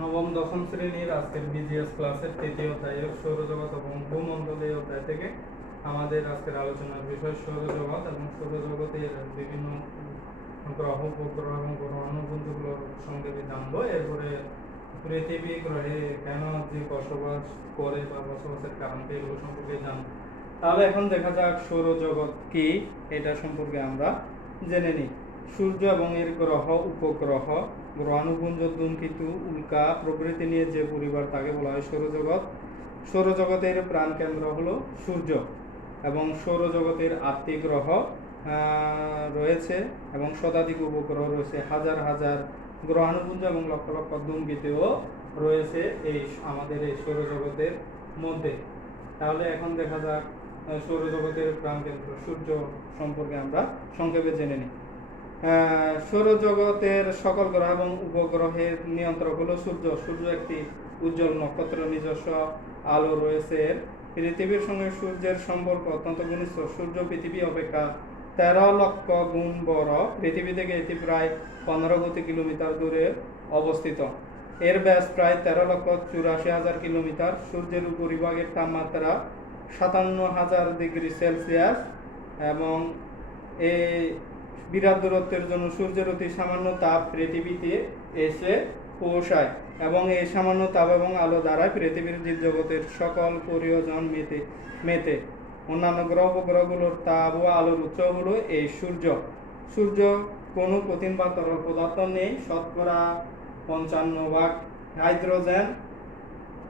নবম দশম শ্রেণীর আজকের বিজিএস ক্লাসের তৃতীয় অধ্যায়ের সৌরজগৎ এবং ভূমণ্ডলীয় অধ্যায় থেকে আমাদের আজকের আলোচনার বিষয় সৌরজগৎ এবং সৌরজগতের বিভিন্ন গ্রহ উপগ্রহ এবং গ্রহাণুপুঞ্জগুলোর সংক্ষেপে জানবো। এরপরে পৃথিবী গ্রহে কেন জীব বসবাস করে বা বসবাসের কারণটা এগুলো সম্পর্কে জানবো। তাহলে এখন দেখা যাক সৌরজগৎ কি, এটা সম্পর্কে আমরা জেনে নিই। সূর্য এবং এর গ্রহ উপগ্রহ গ্রহাণুপুঞ্জ ধূমকেতু উল্কা প্রভৃতি নিয়ে যে পরিবার তাকে বলা হয় সৌরজগৎ। সৌরজগতের প্রাণকেন্দ্র হলো সূর্য এবং সৌরজগতের 8টি গ্রহ রয়েছে এবং শতাধিক উপগ্রহ রয়েছে, হাজার হাজার গ্রহাণুপুঞ্জ এবং লক্ষ লক্ষ ধূমকেতুও রয়েছে এই আমাদের এই সৌরজগতের মধ্যে। তাহলে এখন দেখা যাক সৌরজগতের প্রাণকেন্দ্র সূর্য সম্পর্কে আমরা সংক্ষেপে জেনে নিই। সৌরজগতের সকল গ্রহ এবং উপগ্রহের নিয়ন্ত্রক হলো সূর্য। সূর্য একটি উজ্জ্বল নক্ষত্র, নিজস্ব আলো রয়েছে। পৃথিবীর সঙ্গে সূর্যের সম্পর্ক অত্যন্ত ঘনিষ্ঠ। সূর্য পৃথিবী অপেক্ষা 13 লক্ষ গুণ বড়। পৃথিবী থেকে এটি প্রায় 15 কোটি কিলোমিটার দূরে অবস্থিত। এর ব্যাস প্রায় 13,84,000 কিলোমিটার। সূর্যের উপরিভাগের তাপমাত্রা 57,000 ডিগ্রি সেলসিয়াস এবং এই বিরাট দূরত্বের জন্য সূর্যের অতি সামান্য তাপ পৃথিবীতে এসে পৌঁছায় এবং এই সামান্য তাপ এবং আলো দ্বারা পৃথিবীর জীবজগতের সকল প্রয়োজন মেতে। অন্যান্য গ্রহ উপগ্রহগুলোর তাপ ও আলোর উৎস হলো এই সূর্য। সূর্য কোনো কঠিন বা তরল পদার্থ নেই। শতকরা 55 ভাগ হাইড্রোজেন,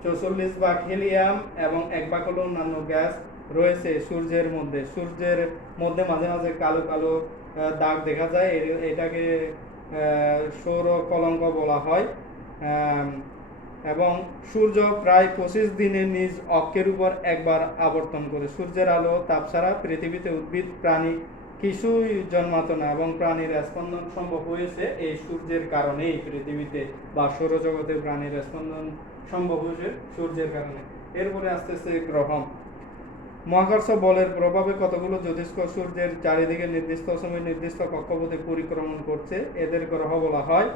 44 ভাগ হিলিয়াম এবং 1 ভাগ হলো অন্যান্য গ্যাস রয়েছে সূর্যের মধ্যে। সূর্যের মধ্যে মাঝে মাঝে কালো কালো দাগ দেখা যায়, এটাকে সৌর কলঙ্ক বলা হয়। এবং সূর্য প্রায় 25 দিনে নিজ অক্ষের উপর একবার আবর্তন করে। সূর্যের আলো তাপ ছাড়া পৃথিবীতে উদ্ভিদ প্রাণী কিছুই জন্মাতো না এবং প্রাণীর স্পন্দন সম্ভব হয়েছে এই সূর্যের কারণেই। পৃথিবীতে বা সৌরজগতের প্রাণীর স্পন্দন সম্ভব হয়েছে সূর্যের কারণে। এরপরে আস্তে আস্তে গ্রহ। মহাকর্ষ বলের প্রভাবে কতগুলো জ্যোতিষ্ক সূর্যের চারিদিকে নির্দিষ্ট সময় নির্দিষ্ট কক্ষপথে পরিক্রমণ করছে, এদের গ্রহ বলা হয়।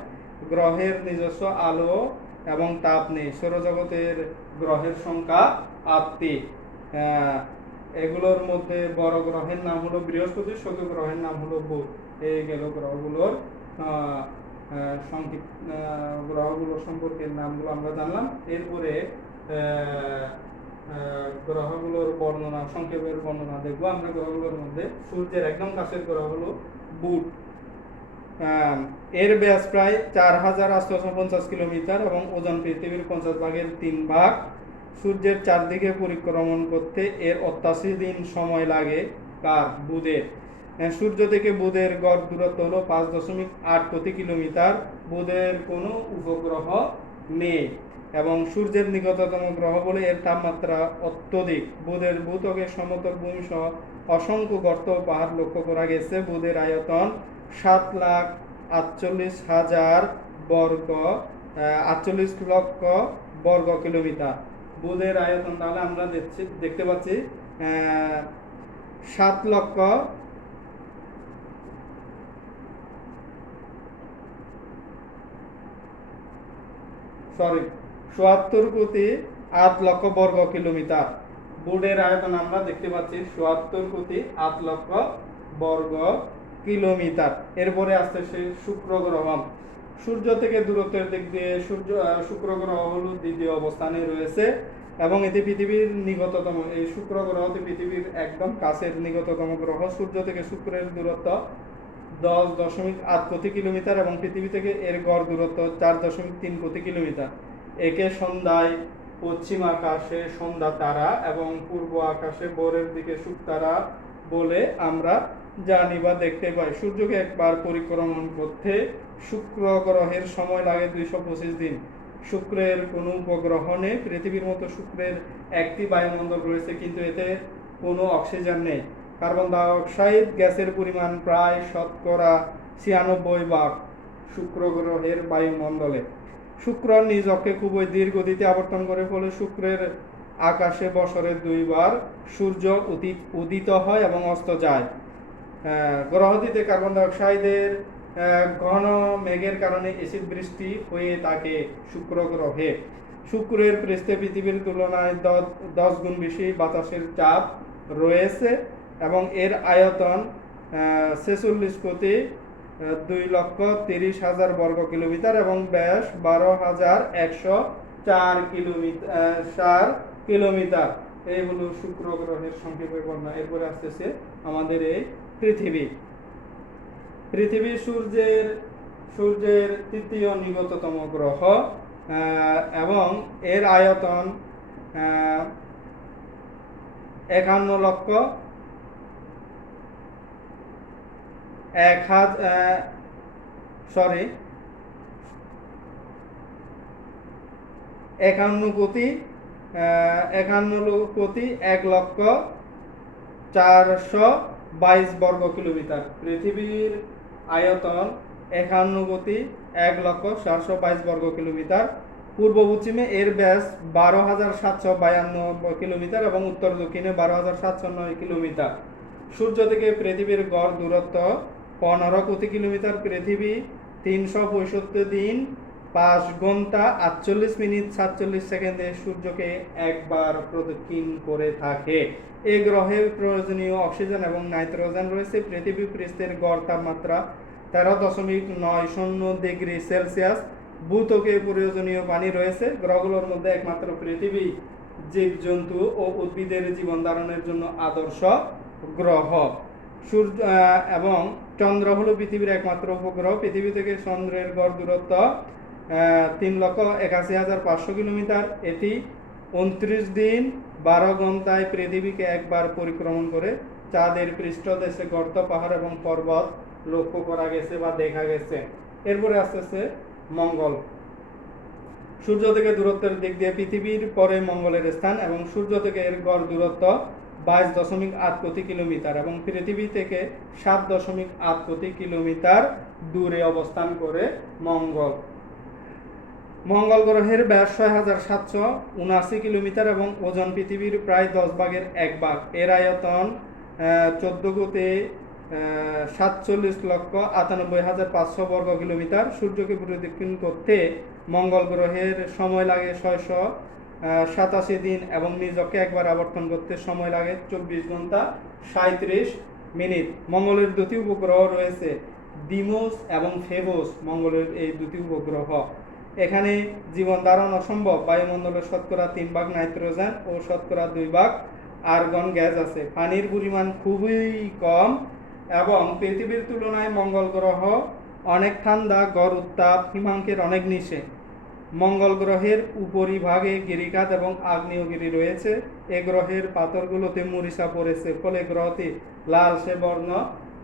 গ্রহের নিজস্ব আলো এবং তাপ নেই। সৌরজগতের গ্রহের সংখ্যা 8টি। এগুলোর মধ্যে বড় গ্রহের নাম হলো বৃহস্পতি, ছোট গ্রহের নাম হলো বুধ। এই গেল গ্রহগুলোর সংক্ষিপ্ত গ্রহগুলোর সম্পর্কে নামগুলো আমরা জানলাম। এরপরে গ্রহগুলোর বর্ণনা, সংক্ষেপের বর্ণনা দেখবো আমরা। গ্রহগুলোর মধ্যে সূর্যের একদম কাছের গ্রহ হলো বুধ। এর ব্যাস প্রায় 4,850 কিলোমিটার এবং ওজন পৃথিবীর 50 ভাগের 3 ভাগ। সূর্যের চারদিকে পরিক্রমণ করতে এর 88 দিন সময় লাগে। কার? বুধের। সূর্য থেকে বুধের গড় দূরত্ব হলো 5.8 কোটি কিলোমিটার। বুধের কোনো উপগ্রহ নেই এবং সূর্যের নিকটতম গ্রহ বলে এর তাপমাত্রা অত্যধিক। বুধের ভূত্বকে সমতল ভূমি সহ অসংখ্য গর্ত ও পাহাড় লক্ষ্য করা গেছে। বুধের আয়তন 48 লক্ষ বর্গ কিলোমিটার। বুধের আয়তন তাহলে আমরা দেখতে পাচ্ছি 74 কোটি 8 লক্ষ বর্গ কিলোমিটার। বুধের আয়তন আমরা দেখতে পাচ্ছি 74 কোটি 8 লক্ষ বর্গ কিলোমিটার। এরপরে আসছে শুক্র গ্রহ। সূর্য থেকে দূরত্বের দিক দিয়ে শুক্র গ্রহ হলো দ্বিতীয় অবস্থানে রয়েছে এবং এটি পৃথিবীর নিকটতম। এই শুক্র গ্রহটি পৃথিবীর একদম কাছের নিকটতম গ্রহ। সূর্য থেকে শুক্রের দূরত্ব 10.8 কোটি কিলোমিটার এবং পৃথিবী থেকে এর গড় দূরত্ব 4.3 কোটি কিলোমিটার। একে সন্ধ্যায় পশ্চিম আকাশে সন্ধ্যা তারা এবং পূর্ব আকাশে ভোরের দিকে শুকতারা বলে আমরা জানি বা দেখতে পাই। সূর্যকে একবার পরিক্রমণ করতে শুক্র গ্রহের সময় লাগে 225 দিন। শুক্রের কোনো উপগ্রহ নেই। পৃথিবীর মতো শুক্রের একটি বায়ুমণ্ডল রয়েছে, কিন্তু এতে কোনো অক্সিজেন নেই। কার্বন ডাই অক্সাইড গ্যাসের পরিমাণ প্রায় 96 ভাগ শুক্র গ্রহের বায়ুমণ্ডলে। শুক্র নিজ অক্ষে খুবই ধীর গতিতে আবর্তন করে, ফলে শুক্রের আকাশে বছরে 2 বার সূর্য উদিত হয় এবং অস্ত যায়। গ্রহটিতে কার্বন ডাই অক্সাইডের ঘন মেঘের কারণে এসিড বৃষ্টি হয়ে থাকে শুক্র গ্রহে। শুক্রের পৃষ্ঠে পৃথিবীর তুলনায় 10 গুণ বেশি বাতাসের চাপ রয়েছে এবং এর আয়তন 46,2,30,000 বর্গ কিলোমিটার এবং ব্যাস 12,104 কিলোমিটার। এই হলো শুক্র গ্রহের সংক্ষেপে বর্ণনা। এরপরে আসতেছে আমাদের এই পৃথিবী। পৃথিবী সূর্যের তৃতীয় নিকটতম গ্রহ এবং এর আয়তন 51,422 বর্গ কিলোমিটার। পৃথিবীর আয়তন 51,422 বর্গ কিলোমিটার। পূর্ব পশ্চিমে এর ব্যাস 12,752 কিলোমিটার এবং উত্তর দক্ষিণে 12,709 কিলোমিটার। সূর্য থেকে পৃথিবীর গড় দূরত্ব 15 কোটি কিলোমিটার। পৃথিবী 365 দিন 5 ঘন্টা 48 মিনিট 47 সেকেন্ডে সূর্যকে একবার প্রদক্ষিণ করে থাকে। এই গ্রহে প্রয়োজনীয় অক্সিজেন এবং নাইট্রোজেন রয়েছে। পৃথিবী পৃষ্ঠের গড় তাপমাত্রা 13.90 ডিগ্রি সেলসিয়াস। ভূত্বকে প্রয়োজনীয় পানি রয়েছে। গ্রহগুলোর মধ্যে একমাত্র পৃথিবী জীবজন্তু ও উদ্ভিদের জীবন ধারণের জন্য আদর্শ গ্রহ। সূর্য এবং চন্দ্র হলো পৃথিবীর একমাত্র উপগ্রহ। পৃথিবী থেকে চন্দ্রের গড় দূরত্ব 3,81,500 কিলোমিটার। এটি 29 দিন 12 ঘন্টায় পৃথিবীকে একবার পরিক্রমণ করে। চাঁদের পৃষ্ঠদেশে গর্ত, পাহাড় এবং পর্বত লক্ষ্য করা গেছে বা দেখা গেছে। এরপরে আসতেছে মঙ্গল। সূর্য থেকে দূরত্বের দিক দিয়ে পৃথিবীর পরে মঙ্গলের স্থান এবং সূর্য থেকে এর গড় দূরত্ব 22.8 কোটি কিলোমিটার এবং পৃথিবী থেকে 7.8 কোটি কিলোমিটার দূরে অবস্থান করে মঙ্গল। মঙ্গল গ্রহের ব্যাস 6,779 কিলোমিটার এবং ওজন পৃথিবীর প্রায় 10 ভাগের 1 ভাগ। এর আয়তন 14,47,98,500 বর্গ কিলোমিটার। সূর্যকে প্রদক্ষিণ করতে মঙ্গল গ্রহের সময় লাগে 687 দিন এবং নিজকে একবার আবর্তন করতে সময় লাগে 24 ঘন্টা 37 মিনিট। মঙ্গলের দুটি উপগ্রহ রয়েছে, ডিমোস এবং ফেবোস। মঙ্গলের এই দুটি উপগ্রহ, এখানে জীবন ধারণ অসম্ভব। বায়ুমণ্ডলের 3% নাইট্রোজেন ও 2% আর্গন গ্যাস আছে। পানির পরিমাণ খুবই কম এবং পৃথিবীর তুলনায় মঙ্গল গ্রহ অনেক ঠান্ডা, গড় উত্তাপ হিমাঙ্কের অনেক নিচে। মঙ্গল গ্রহের উপরিভাগে গিরিখাত এবং আগ্নেয়গিরি রয়েছে। এ গ্রহের পাথরগুলোতে মরিচা পড়েছে, ফলে গ্রহটি লালচে বর্ণ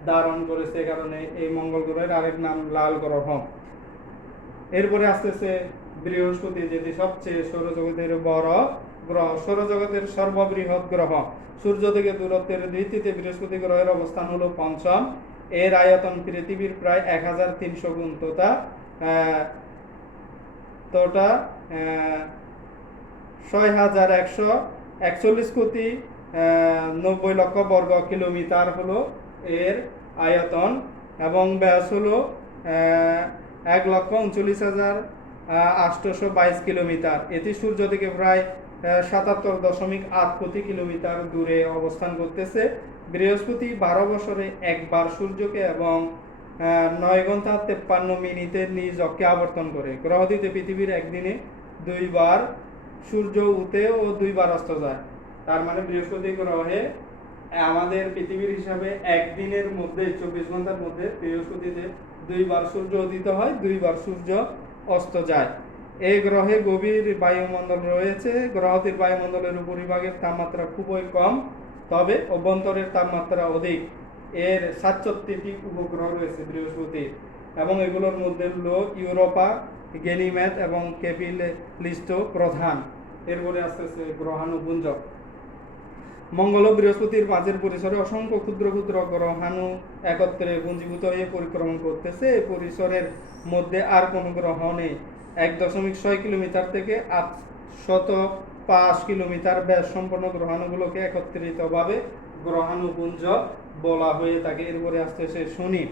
ধারণ করেছে। কারণে এই মঙ্গল গ্রহের আরেক নাম লাল গ্রহ। এরপরে আসতেছে বৃহস্পতি, যেটি সবচেয়ে সৌরজগতের বড় গ্রহ, সৌরজগতের সর্ববৃহৎ গ্রহ। সূর্য থেকে দূরত্বের ভিত্তিতে বৃহস্পতি গ্রহের অবস্থান হলো পঞ্চম। এর আয়তন পৃথিবীর প্রায় 1,300 গুণ, তথা 6,141 কোটি 90 লক্ষ বর্গ কিলোমিটার হলো এর আয়তন এবং ব্যাস হলো 1,39,822 কিলোমিটার। এটি সূর্য থেকে প্রায় 77.8 কোটি কিলোমিটার দূরে অবস্থান করতেছে। বৃহস্পতি 12 বছরে একবার সূর্যকে এবং 9 ঘন্টা 53 মিনিটে নিজ অক্ষে আবর্তন করে। গ্রহটিতে পৃথিবীর একদিনে 2 বার সূর্য উঠে ও 2 বার অস্ত যায়। তার মানে বৃহস্পতি গ্রহে আমাদের পৃথিবীর হিসাবে একদিনের মধ্যে 24 ঘন্টার মধ্যে বৃহস্পতিতে 2 বার সূর্য উদিত হয়, 2 বার সূর্য অস্ত যায়। এই গ্রহে গভীর বায়ুমণ্ডল রয়েছে। গ্রহটির বায়ুমণ্ডলের উপরিভাগের তাপমাত্রা খুবই কম, তবে অভ্যন্তরের তাপমাত্রা অধিক। এর 67টি উপগ্রহ রয়েছে বৃহস্পতির এবং এগুলোর মধ্যে হলো ইউরোপা, গ্যানিমেড এবং ক্যাপিলিস্টো প্রধান। এরপরে আসতেছে গ্রহাণুপুঞ্জ। মঙ্গল ও বৃহস্পতির মাঝের পরিসরে অসংখ্য ক্ষুদ্র ক্ষুদ্র গ্রহাণু একত্রে পুঞ্জীভূত হয়ে পরিক্রমণ করতেছে। এই পরিসরের মধ্যে আর কোনো গ্রহ নেই। 1.6 কিলোমিটার থেকে 805 কিলোমিটার ব্যাস সম্পন্ন গ্রহাণুগুলোকে একত্রিতভাবে গ্রহাণুপুঞ্জ বলা হয়ে থাকে। এরপরে আসতেছে শনি।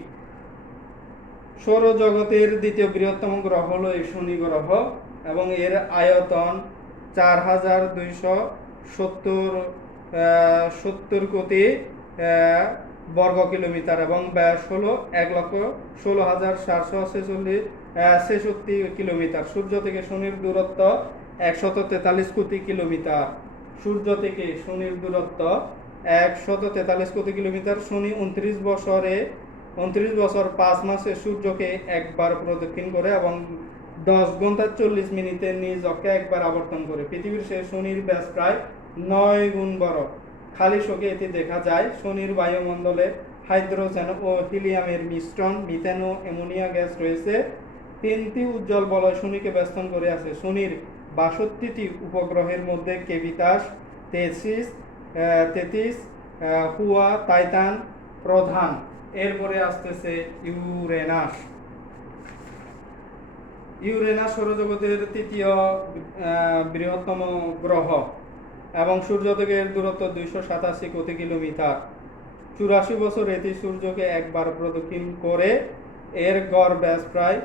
সৌরজগতের দ্বিতীয় বৃহত্তম গ্রহ হলো এই শনি গ্রহ এবং এর আয়তন 4270 বর্গ কিলোমিটার এবং ব্যাস হলো 1,16,746 কিলোমিটার। সূর্য থেকে শনির দূরত্ব 143 কোটি কিলোমিটার। সূর্য থেকে শনির দূরত্ব 143 কোটি কিলোমিটার। শনি 29 বছর 5 মাসে সূর্যকে একবার প্রদক্ষিণ করে এবং 10 ঘন্টা 40 মিনিটে নিজ অক্ষে একবার আবর্তন করে। পৃথিবীর সেই শনির ব্যাস প্রায় 9 গুণ বড়। খালি চোখে এটি দেখা যায়। শনির বায়ুমণ্ডলে হাইড্রোজেন ও হিলিয়ামের মিশ্রণ, মিথেন ও অ্যামোনিয়া গ্যাস রয়েছে। 3টি উজ্জ্বল বলয় শনিকে বেষ্টন করে আছে। শনির 62টি উপগ্রহের মধ্যে কেভিটাস, তেথিস, হুয়া, টাইটান প্রধান। এরপরে আসতেছে ইউরেনাস। ইউরেনাস সৌরজগতের তৃতীয় বৃহত্তম গ্রহ এবং সূর্য থেকে এর দূরত্ব 287 কোটি কিলোমিটার। 84 বছর এটি সূর্যকে একবার প্রদক্ষিণ করে। এর গড় ব্যাস প্রায়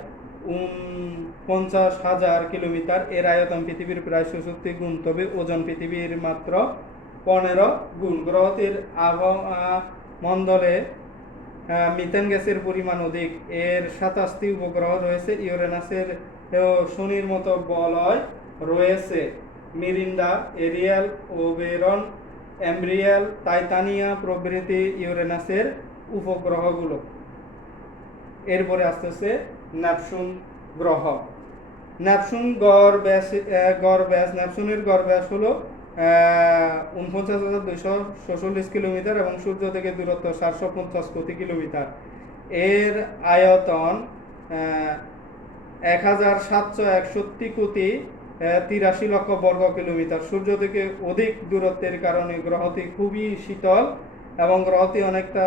50,000 কিলোমিটার। এর আয়তন পৃথিবীর প্রায় 66 গুণ, তবে ওজন পৃথিবীর মাত্র 15 গুণ। গ্রহটির আবহাওয়া মণ্ডলে মিথেন গ্যাসের পরিমাণ অধিক। এর 27টি উপগ্রহ রয়েছে। ইউরেনাসের শনির মতো বলয় রয়েছে। মিরিন্ডা, এরিয়েল, ওবেরন, এমব্রিয়েল, টাইটানিয়া প্রভৃতি ইউরেনাসের উপগ্রহগুলো। এরপরে আসতেছে নেপচুন গ্রহ। নেপচুন নেপচুনের গড় ব্যাস হলো 49,246 কিলোমিটার এবং সূর্য থেকে দূরত্ব 750 কোটি কিলোমিটার। এর আয়তন 1,761 কোটি 83 লক্ষ বর্গ কিলোমিটার। সূর্য থেকে অধিক দূরত্বের কারণে গ্রহটি খুবই শীতল এবং গ্রহটি অনেকটা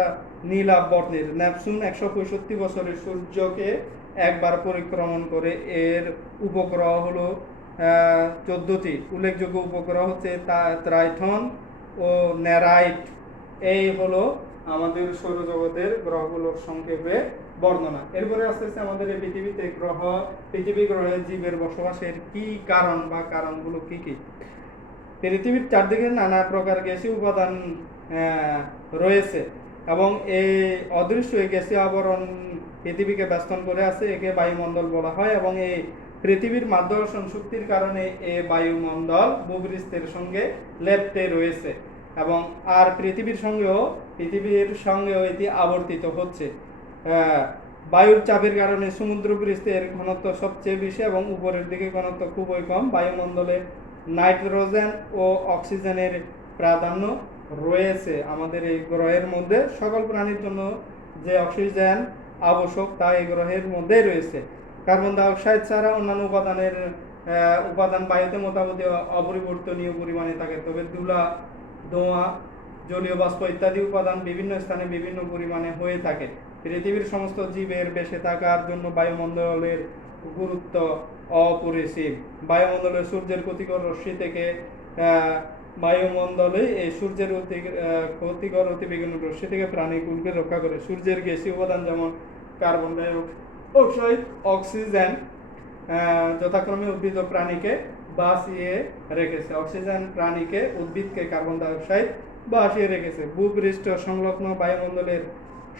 নীলাভ বর্ণের। নেপচুন 165 বছরে সূর্যকে একবার পরিক্রমণ করে। এর উপগ্রহ হলো 14টি। উল্লেখযোগ্য উপগ্রহ হচ্ছে ট্রাইটন ও নেরাইট। এই হলো আমাদের সৌরজগতের গ্রহগুলোর সংক্ষেপে বর্ণনা। এরপরে আস্তে আস্তে আমাদের এই পৃথিবী গ্রহে জীবের বসবাসের কি কারণ বা কারণগুলো কি কি। পৃথিবীর চারদিকে নানা প্রকার গ্যাসীয় উপাদান রয়েছে এবং এই অদৃশ্য গ্যাসীয় আবরণ পৃথিবীকে বেষ্টন করে আছে। একে বায়ুমণ্ডল বলা হয় এবং এই পৃথিবীর মাধ্যাকর্ষণ শক্তির কারণে এই বায়ুমণ্ডল ভূপৃষ্ঠের সঙ্গে লেপ্টে রয়েছে এবং আর পৃথিবীর সঙ্গেও এটি আবর্তিত হচ্ছে। বায়ুর চাপের কারণে সমুদ্র পৃষ্ঠের ঘনত্ব সবচেয়ে বেশি এবং উপরের দিকে ঘনত্ব খুবই কম। বায়ুমণ্ডলে নাইট্রোজেন ও অক্সিজেনের প্রাধান্য রয়েছে। আমাদের এই গ্রহের মধ্যে সকল প্রাণীর জন্য যে অক্সিজেন আবশ্যক তা এই গ্রহের মধ্যে রয়েছে। কার্বন ডাই অক্সাইড ছাড়া অন্যান্য উপাদান বায়ুতে মোটামুটি অপরিবর্তনীয় পরিমাণে থাকে, তবে ধোঁয়া, জলীয় বাষ্প ইত্যাদি উপাদান বিভিন্ন স্থানে বিভিন্ন পরিমাণে হয়ে থাকে। পৃথিবীর সমস্ত জীবের বেঁচে থাকার জন্য বায়ুমণ্ডলের গুরুত্ব অপরিসীম। বায়ুমণ্ডলে সূর্যের ক্ষতিকর রশ্মি থেকে ক্ষতিকর অতিবেগুনি রশ্মি থেকে প্রাণীগুলোকে রক্ষা করে। সূর্যের গ্যাসীয় উপাদান যেমন কার্বন ডাই অক্সাইড, অক্সিজেন যথাক্রমে উদ্ভিদ ও প্রাণীকে বাঁচিয়ে রেখেছে। অক্সিজেন প্রাণীকে, উদ্ভিদকে কার্বন ডাই অক্সাইড বাঁচিয়ে রেখেছে। ভূপৃষ্ঠ সংলগ্ন বায়ুমণ্ডলের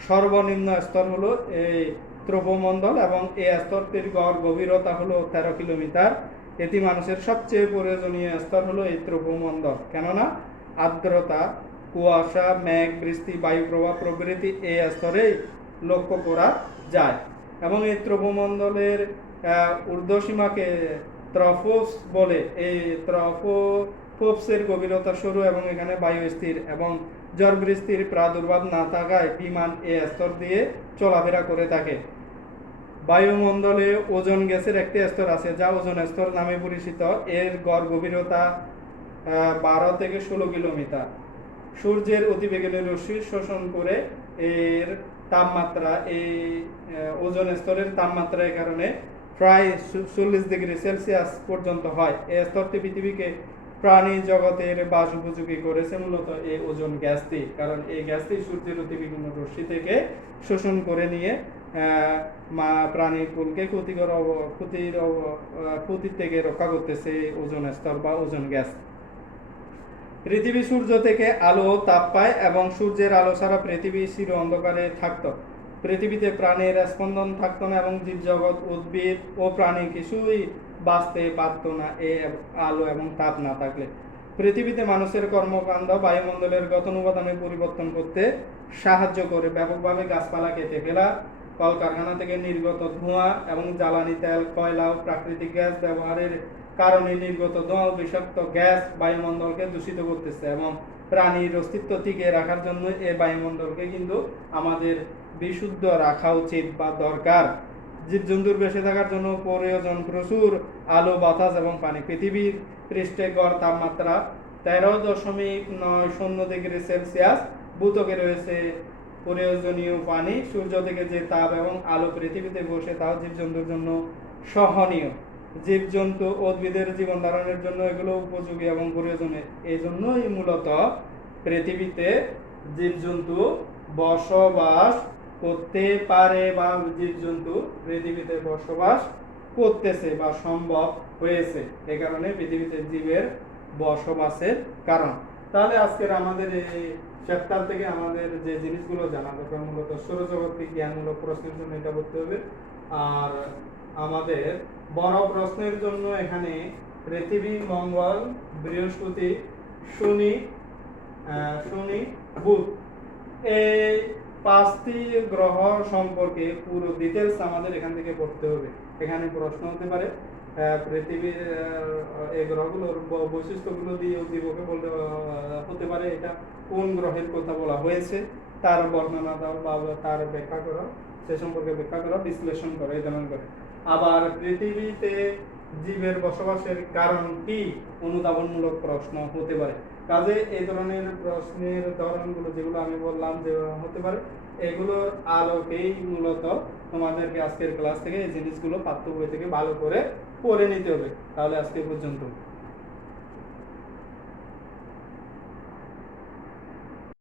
সর্বনিম্ন স্তর হলো এই ত্রোপমণ্ডল এবং এই স্তরটির গড় গভীরতা হলো 13 কিলোমিটার। এটি মানুষের সবচেয়ে প্রয়োজনীয় স্তর হলো এই ত্রোপমণ্ডল, কেননা আর্দ্রতা, কুয়াশা, মেঘ, বৃষ্টি, বায়ু প্রবাহ প্রভৃতি এই স্তরে লক্ষ্য করা যায় এবং এই ত্রোপমণ্ডলের ঊর্ধ্বসীমাকে ট্রপোস বলে। এই ট্রপোসের গভীরতা সরু এবং এখানে বায়ু স্থির এবং ঝড় বৃষ্টির প্রাদুর্ভাব না থাকায় বিমান এই স্তর দিয়ে চলাফেরা করে থাকে। বায়ুমণ্ডলে ওজোন গ্যাসের একটি স্তর আছে যা ওজোন স্তর নামে পরিচিত। এর গড় গভীরতা 12 থেকে 16 কিলোমিটার। সূর্যের অতিবেগুনি রশ্মি শোষণ করে এর তাপমাত্রা, এই ওজোন স্তরের তাপমাত্রা এই কারণে প্রায় 40 ডিগ্রি সেলসিয়াস পর্যন্ত হয়। এই স্তরটি পৃথিবীকে প্রাণী জগতের বাস উপযোগী করেছে মূলত এই ওজোন গ্যাসটি, কারণ এই গ্যাসটি সূর্যের অতিবেগুনি রশ্মি থেকে শোষণ করে নিয়ে প্রাণীকুলকে ক্ষতির থেকে রক্ষা করতেছে ওজোন স্তর বা ওজোন গ্যাস। পৃথিবী সূর্য থেকে আলো ও তাপ পায় এবং সূর্যের আলো ছাড়া পৃথিবী চির অন্ধকারে থাকত। পৃথিবীতে প্রাণীর স্পন্দন থাকতো না এবং জীবজগৎ, উদ্ভিদ ও প্রাণী কিছুই বাঁচতে পারত না এই আলো এবং তাপ না থাকলে। পৃথিবীতে মানুষের কর্মকাণ্ড বায়ুমণ্ডলের গঠন উপাদানের পরিবর্তন করতে সাহায্য করে। ব্যাপকভাবে গাছপালা কেটে ফেলা, কলকারখানা থেকে নির্গত ধোঁয়া এবং জ্বালানি তেল, কয়লা ও প্রাকৃতিক গ্যাস ব্যবহারের কারণে নির্গত ধোঁয়া ও বিষাক্ত গ্যাস বায়ুমণ্ডলকে দূষিত করতেছে এবং প্রাণীর অস্তিত্ব টিকে রাখার জন্য এই বায়ুমণ্ডলকে কিন্তু আমাদের বিশুদ্ধ রাখা উচিত বা দরকার। জীবজন্তুর বেঁচে থাকার জন্য প্রয়োজন প্রচুর আলো, বাতাস এবং পানি। পৃথিবীর পৃষ্ঠে গড় তাপমাত্রা 13.90 ডিগ্রি সেলসিয়াস। ভূত্বকে রয়েছে প্রয়োজনীয় পানি। সূর্য থেকে যে তাপ এবং আলো পৃথিবীতে বসে তাও জীবজন্তুর জন্য সহনীয়। জীবজন্তু উদ্ভিদের জীবন ধারণের জন্য এগুলো উপযোগী এবং প্রয়োজনীয়। এই জন্যই মূলত পৃথিবীতে জীবজন্তু বসবাস করতে পারে বা জীবজন্তু পৃথিবীতে বসবাস করতেছে বা সম্ভব হয়েছে। এই কারণে পৃথিবীতে জীবের বসবাসের কারণ। তাহলে আজকের আমাদের এই চ্যাপ্টার থেকে আমাদের যে জিনিসগুলো জানা দরকার, মূলত সৌরজগৎ জ্ঞানমূলক প্রশ্নের জন্য এটা করতে হবে। আর আমাদের বড় প্রশ্নের জন্য এখানে পৃথিবী, মঙ্গল, বৃহস্পতি, শনি, বুধ এই 5টি গ্রহ সম্পর্কে পুরো ডিটেলস আমাদের এখান থেকে পড়তে হবে। এখানে প্রশ্ন হতে পারে পৃথিবীর এই গ্রহগুলোর বৈশিষ্ট্যগুলো দিয়ে উদ্দীপকে বলতে হতে পারে এটা কোন গ্রহের কথা বলা হয়েছে, তার বর্ণনা দাও বা তার ব্যাখ্যা করো, সে সম্পর্কে ব্যাখ্যা করো, বিশ্লেষণ করো, এই ধরনের করে। আবার পৃথিবীতে জীবের বসবাসের কারণ কি, অনুধাবনমূলক প্রশ্ন হতে পারে। কাজে এই ধরনের প্রশ্নের ধরনগুলো যেগুলো আমি বললাম যে হতে পারে, এগুলোর আলোকেই মূলত তোমাদেরকে আজকের ক্লাস থেকে এই জিনিসগুলো পাঠ্য বই থেকে ভালো করে পড়ে নিতে হবে। তাহলে আজকে পর্যন্ত।